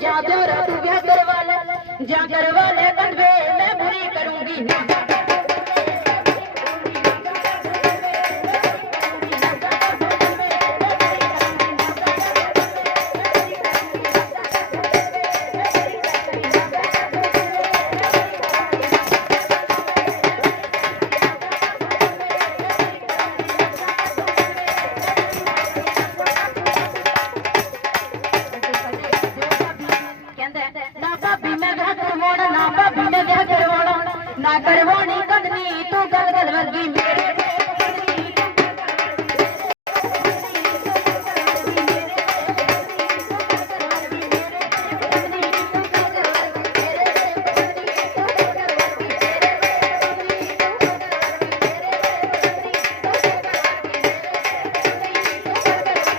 जा जो रतु क्या करवा जा करवा करवा